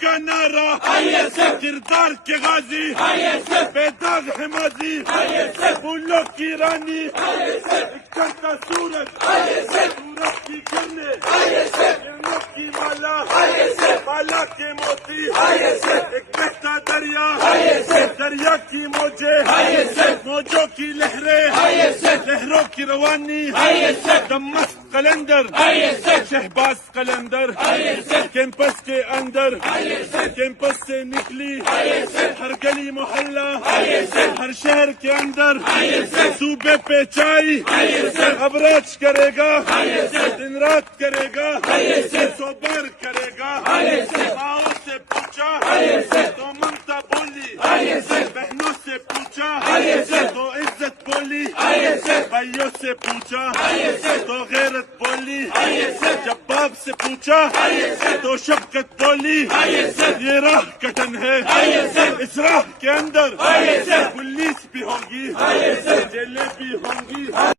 کا نعرہ کردار کے غازی بے داغ حمازی پھولوں کی رانی چڑھتا سورج سورج کی کرنیں کرنوں کی مالا بالا کے موتی ایک بہتا دریا دریا کی موجیں موجوں کی لہریں لہروں کی روانی دمس قلندر شہباز قلندر کیمپس کے اندر کیمپس سے نکلی ہر گلی محلہ ہر شہر کے اندر صوبے پہ چائی اب راج کرے گا دن رات کرے گا سو بار کرے گا ماؤں سے پوچھا تو ممتا بولی بہنوں سے پوچھا تو عزت بولی بھائیوں سے پوچھا تو غیرت بولی جب باپ سے پوچھا تو شفقت بولی یہ راہ کٹن ہے اس راہ کے اندر پولیس بھی ہوگی جیلیں بھی ہوں گی